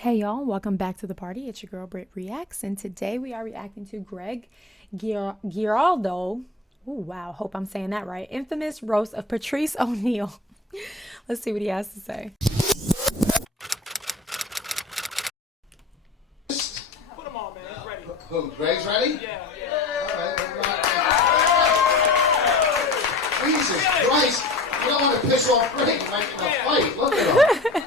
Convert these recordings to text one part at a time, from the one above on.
Hey y'all, welcome back to the party. It's your girl BrittReacts, and today we are reacting to Giraldo. Oh wow, hope I'm saying that right. Infamous roast of Patrice O'Neal. Let's see what he has to say. Put them on, man. Ready. Who? Greg's ready? Yeah. All right. Jesus Christ! You don't want to piss off Greg and make him a fight. Look at him.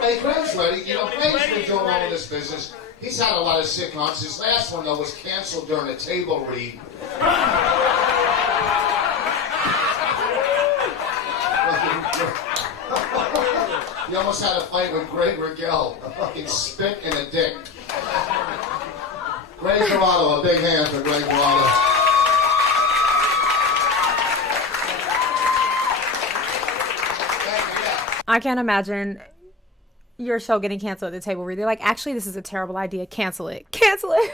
Hey, Greg's ready. You know, Greg's been doing all of this business. He's had a lot of sitcoms. His last one, though, was canceled during a table read. You almost had a fight with Greg Rigel, a fucking spit and a dick. Greg Giraldo, a big hand for Greg Giraldo. I can't imagine your show getting canceled at the table read. They're like, actually, this is a terrible idea. Cancel it. Cancel it.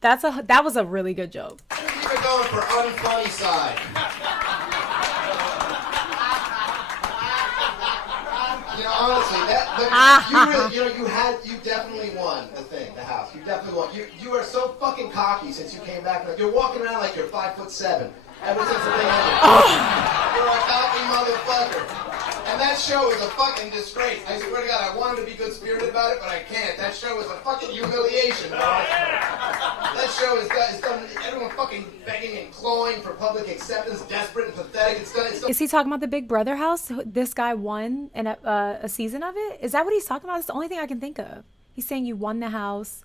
That was a really good joke. Keep it going for unfunny side. You know, honestly, you definitely won the thing, the house. You definitely won. You are so fucking cocky since you came back. Like, you're walking around like you're 5'7". Ever since the thing ended. You're a cocky motherfucker. And that show is a fucking disgrace. I swear to God, I wanted to be good-spirited about it, but I can't. That show is a fucking humiliation, bro. That show is done, everyone fucking begging and clawing for public acceptance, desperate and pathetic. It's done. Is he talking about the Big Brother house? This guy won a season of it? Is that what he's talking about? It's the only thing I can think of. He's saying you won the house.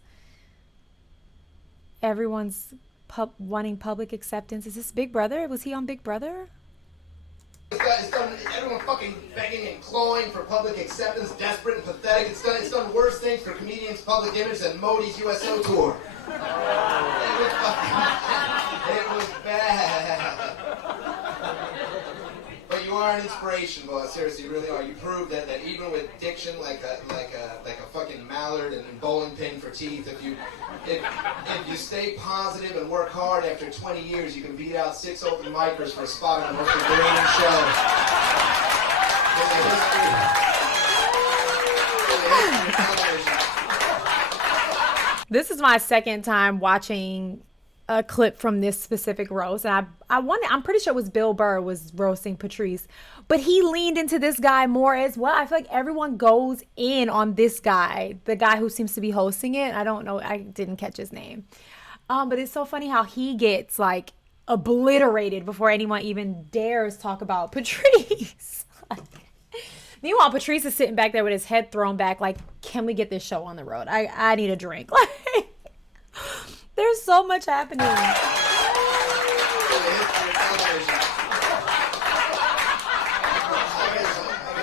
Everyone's wanting public acceptance. Is this Big Brother? Was he on Big Brother? It's done, everyone fucking begging and clawing for public acceptance, desperate and pathetic. It's done worse things for comedians' public image than Modi's USO tour. It was bad. But you are an inspiration, boss. Seriously, you really are. You proved that even with diction like a fucking mallard and bowling pin for teeth, if you stay positive and work hard, after 20 years, you can beat out 6 open micers for a spot on the most enduring show. This is my second time watching a clip from this specific roast, and I'm pretty sure it was Bill Burr was roasting Patrice, but he leaned into this guy more as well. I feel like everyone goes in on this guy, the guy who seems to be hosting it. I don't know, I didn't catch his name, but it's so funny how he gets like obliterated before anyone even dares talk about Patrice. Meanwhile, Patrice is sitting back there with his head thrown back like, can we get this show on the road? I need a drink. Like, there's so much happening. I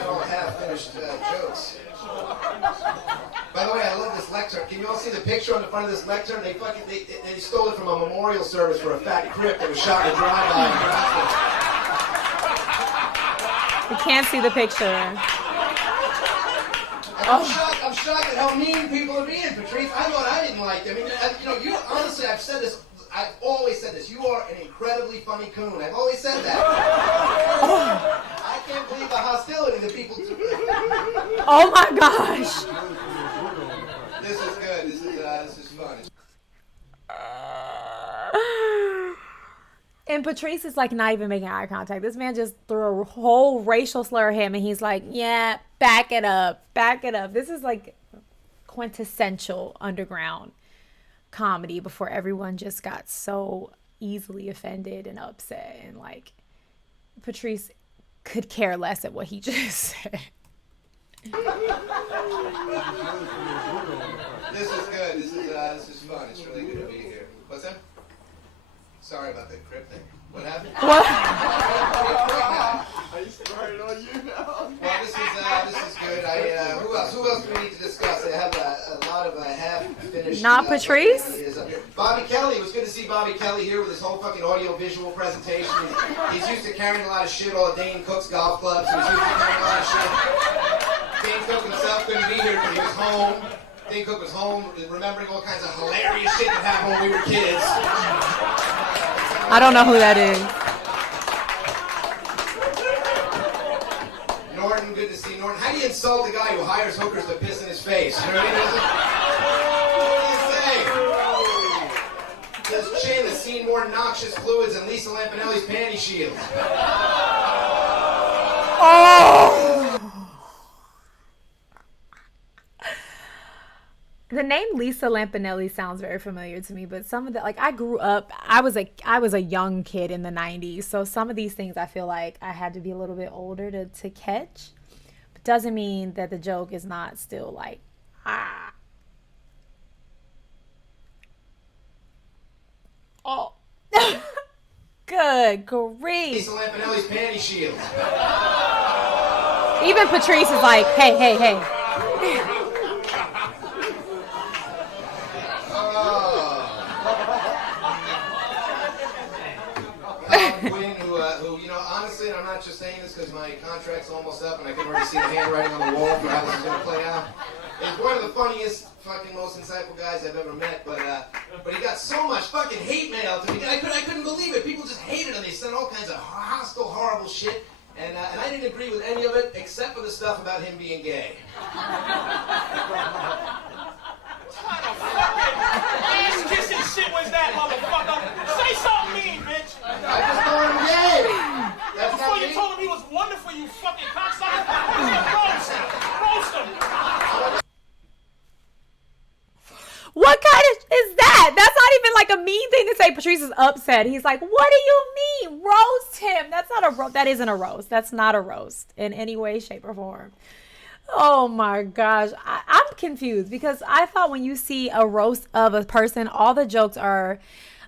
don't have finished jokes. By the way, I love this lectern. Can you all see the picture on the front of this lectern? They stole it from a memorial service for a fat crip that was shot in a drive-by in Nebraska. You can't see the picture. I'm shocked at how mean people are being, Patrice. I thought I didn't like them. I mean, you honestly, I've said this. I've always said this. You are an incredibly funny coon. I've always said that. I can't believe the hostility that people do. Oh my gosh. This is good. This is fun. And Patrice is like not even making eye contact. This man just threw a whole racial slur at him, and he's like, yeah, back it up, back it up. This is like quintessential underground comedy before everyone just got so easily offended and upset, and like Patrice could care less at what he just said. This is good. This is fun. It's really good to be here. What's that? Sorry about the crib thing. What happened? What? I started on you now. Well, this is good. Who else do we need to discuss? I have a lot of half-finished. Not Patrice? Bobby Kelly. It was good to see Bobby Kelly here with his whole fucking audio-visual presentation. He's used to carrying a lot of shit all at Dane Cook's golf club, so he's used to carrying a lot of shit. Dane Cook himself couldn't be here because he was home. Dane Cook was home remembering all kinds of hilarious shit that happened when we were kids. I don't know who that is. Norton good to see Norton. How do you insult a guy who hires hookers to piss in his face? You know what I mean? What do you say? This chin has seen more noxious fluids than Lisa Lampanelli's panty shield. Oh! The name Lisa Lampanelli sounds very familiar to me, but some of the, like, I grew up, I was a young kid in the 90s, so some of these things I feel like I had to be a little bit older to catch. But doesn't mean that the joke is not still like, ah. Oh. Good grief. Lisa Lampanelli's panty shield. Even Patrice is like, hey, hey, hey. Quinn, who, you know, honestly, and I'm not just saying this because my contract's almost up and I can already see the handwriting on the wall for how this is going to play out. He's one of the funniest, fucking most insightful guys I've ever met, but he got so much fucking hate mail to me. I couldn't believe it. People just hated him. They sent all kinds of hostile, horrible shit, and I didn't agree with any of it except for the stuff about him being gay. Ass kissing shit was that, motherfucker? Say something mean, bitch. I just told him gay. That's Before not you me. told him he was wonderful, you fucking cocksucker. Roast him. Roast him. What kind of is that? That's not even like a mean thing to say. Patrice is upset. He's like, what do you mean? Roast him. That's not a roast. That isn't a roast. That's not a roast in any way, shape, or form. Oh my gosh. I'm confused because I thought when you see a roast of a person, all the jokes are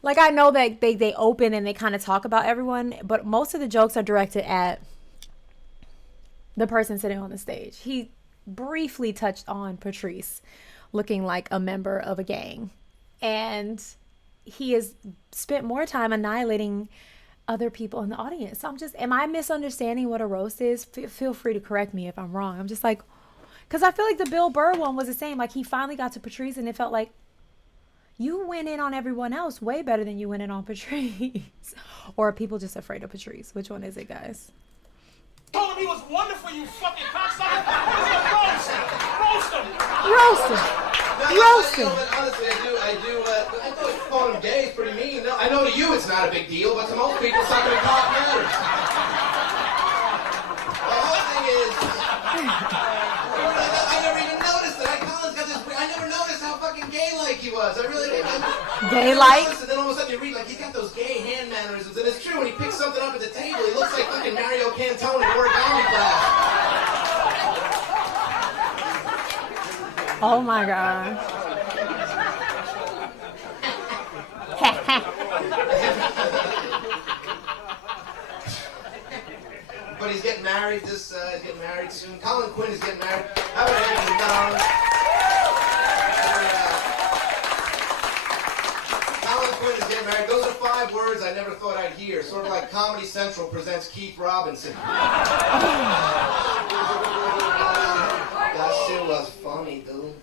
like, I know that they open and they kind of talk about everyone, but most of the jokes are directed at the person sitting on the stage. He briefly touched on Patrice looking like a member of a gang, and he has spent more time annihilating other people in the audience. So I'm just, am I misunderstanding what a roast is? Feel free to correct me if I'm wrong. I'm just like, because I feel like the Bill Burr one was the same. Like, he finally got to Patrice and it felt like you went in on everyone else way better than you went in on Patrice. Or are people just afraid of Patrice? Which one is it, guys? Told him he was wonderful, you fucking cocksucker. Roast him. Roast him. Roast him. Roast him. Honestly, I thought calling him gay is pretty mean. No, I know to you it's not a big deal, but to most people, sucking a cock matters. The whole thing is, I never even noticed that. I never noticed how fucking gay-like he was. I really didn't. Gay-like? And then all of a sudden you read, like, he's got those gay hand mannerisms. And it's true, when he picks something up at the table, he looks like fucking Mario Cantone in origami class. Oh my God. But he's getting married. He's getting married soon. Colin Quinn is getting married. How about everything down? Colin Quinn is getting married. Those are 5 words I never thought I'd hear. Sort of like Comedy Central presents Keith Robinson. That shit was funny, dude.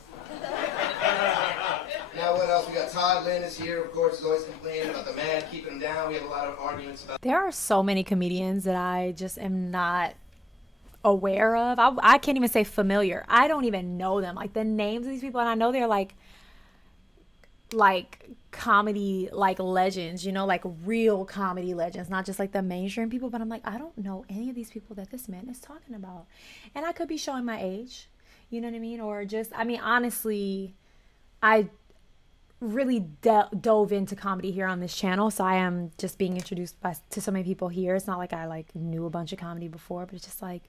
Now what else? We got Todd Lynn is here, of course, is always complaining about the man keeping him down. We have a lot of arguments about. There are so many comedians that I just am not aware of. I can't even say familiar. I don't even know them. Like the names of these people, and I know they're like comedy like legends, you know, like real comedy legends, not just like the mainstream people. But I'm like, I don't know any of these people that this man is talking about, and I could be showing my age, you know what I mean, or just, I mean, honestly, I really dove into comedy here on this channel, so I am just being introduced to so many people here. It's not like I like knew a bunch of comedy before, but it's just like,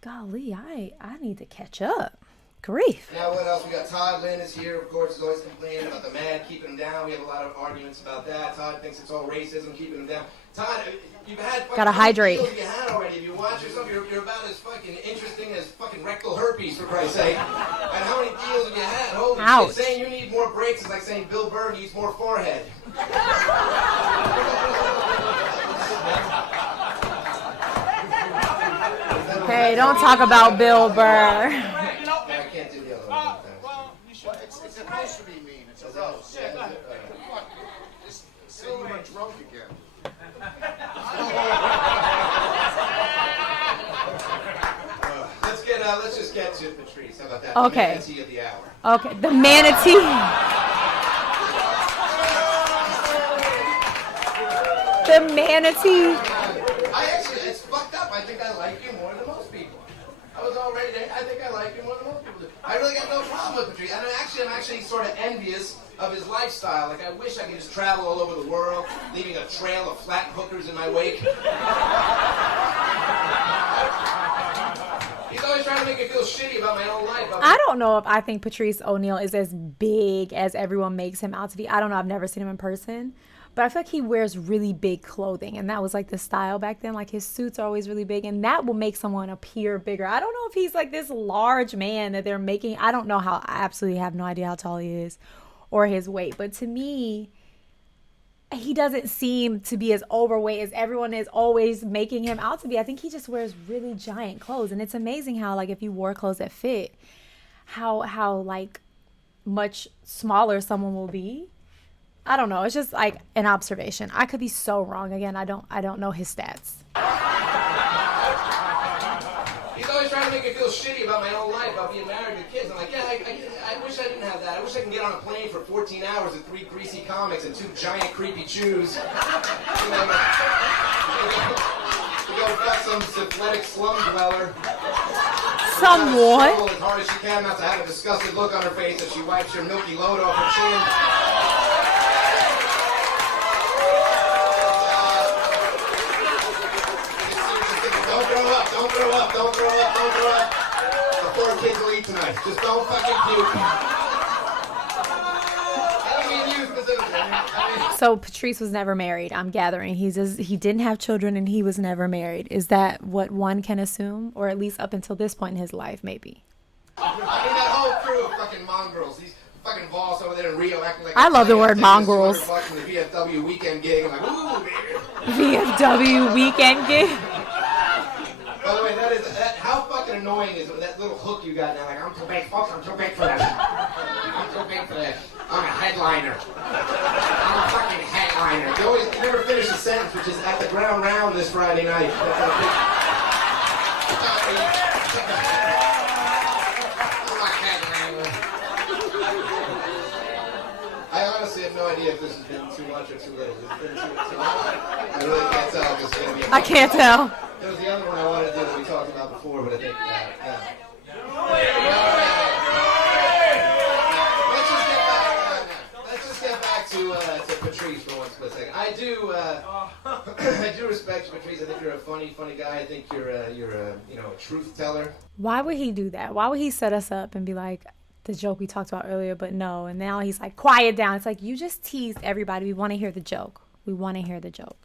golly, I need to catch up. Grief. Now what else? We got Todd Lynn is here, of course, is always complaining about the man keeping him down. We have a lot of arguments about that. Todd thinks it's all racism keeping him down. Todd, you've had gotta hydrate. You had already. If you watch yourself, you're about as fucking interesting as fucking rectal herpes, for Christ's sake. And how many deals have you had? Holy shit, saying you need more breaks is like saying Bill Burr needs more forehead. Hey, don't talk about Bill Burr. I can't do the other one. Well, you should. It's supposed to be mean. It's a roast. Yeah, go ahead. Fuck. Just say you were drunk again. let's just get to Patrice. How about that? Okay. The manatee of the hour. Okay, the manatee. The manatee. It's fucked up. I think I like you more than most people. I was already there. I think I like you more than most people do. I really got no problem with Patrice. And I'm actually sort of envious of his lifestyle. Like, I wish I could just travel all over the world, leaving a trail of flat hookers in my wake. He's always trying to make me feel shitty about my own life. I don't know if I think Patrice O'Neal is as big as everyone makes him out to be. I don't know. I've never seen him in person. But I feel like he wears really big clothing. And that was like the style back then. Like his suits are always really big. And that will make someone appear bigger. I don't know if he's like this large man that they're making. I don't know how. I absolutely have no idea how tall he is or his weight. But to me, he doesn't seem to be as overweight as everyone is always making him out to be. I think he just wears really giant clothes. And it's amazing how, like, if you wore clothes that fit, how like much smaller someone will be. I don't know. It's just like an observation. I could be so wrong. Again, I don't know his stats. He's always trying to make me feel shitty about my own life, about being married with kids. I'm like, yeah, I wish I didn't have that. I wish I could get on a plane for 14 hours with 3 greasy comics and 2 giant creepy chews. To go fuck some syphilitic slum dweller. Somewhat. As hard as she can not to have a disgusted look on her face as she wipes her milky load off her chin. Don't grow up. The 4 kids will eat tonight. Just don't fucking puke. I don't mean you specifically. So Patrice was never married, I'm gathering. He didn't have children and he was never married. Is that what one can assume? Or at least up until this point in his life, maybe? I mean, that whole crew of fucking mongrels. These fucking balls over there in Rio acting like... I love the word mongrels. From the VFW weekend gig. I'm like, ooh, baby. VFW weekend gig? By the way, how fucking annoying is it, that little hook you got now? Like, I'm too big, folks, I'm too big for this. I'm too big for this. I'm a headliner. I'm a fucking headliner. You never finish a sentence, which is at the ground round this Friday night. I'm a headliner. I honestly have no idea if this has been too much or too little. It's been too much. I really can't tell if it's going to be... I can't tell. There was the other one I wanted to do that we talked about before, but I think let's just get back to Patrice for one split second. I do respect you, Patrice. I think you're a funny guy. I think you're a truth teller. Why would he do that? Why would he set us up and be like the joke we talked about earlier, but no? And now he's like, quiet down. It's like, you just teased everybody. We want to hear the joke. We want to hear the joke.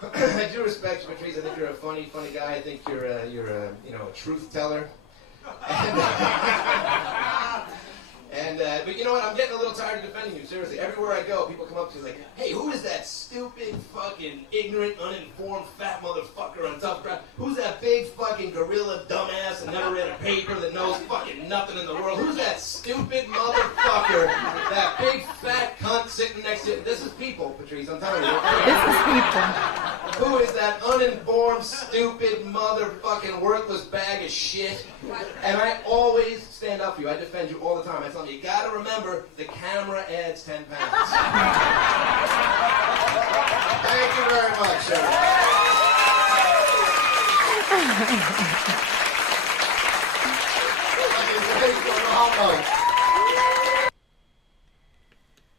I do respect you, Patrice. I think you're a funny guy. I think you're a truth teller. But you know what? I'm getting a little tired of defending you. Seriously, everywhere I go, people come up to me like, "Hey, who is that stupid, fucking, ignorant, uninformed, fat motherfucker on Tough Crowd? Who's that big fucking gorilla dumbass and never read a paper that knows fucking nothing in the world? Who's that stupid motherfucker? That big fat cunt sitting next to you?" This is people, Patrice. I'm telling you. This is people. Who is that uninformed, stupid, motherfucking, worthless bag of shit? And I always stand up for you. I defend you all the time. I tell them, you gotta remember, the camera adds 10 pounds. Thank you very much, sir.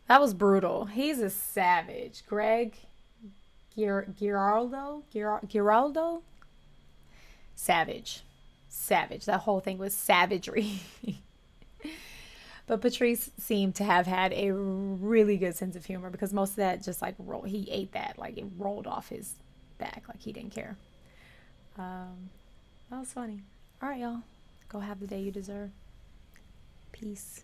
That was brutal. He's a savage. Greg Giraldo? Savage. That whole thing was savagery. But Patrice seemed to have had a really good sense of humor because most of that just like he ate that, like it rolled off his back, like he didn't care. That was funny. All right, y'all. Go have the day you deserve. Peace.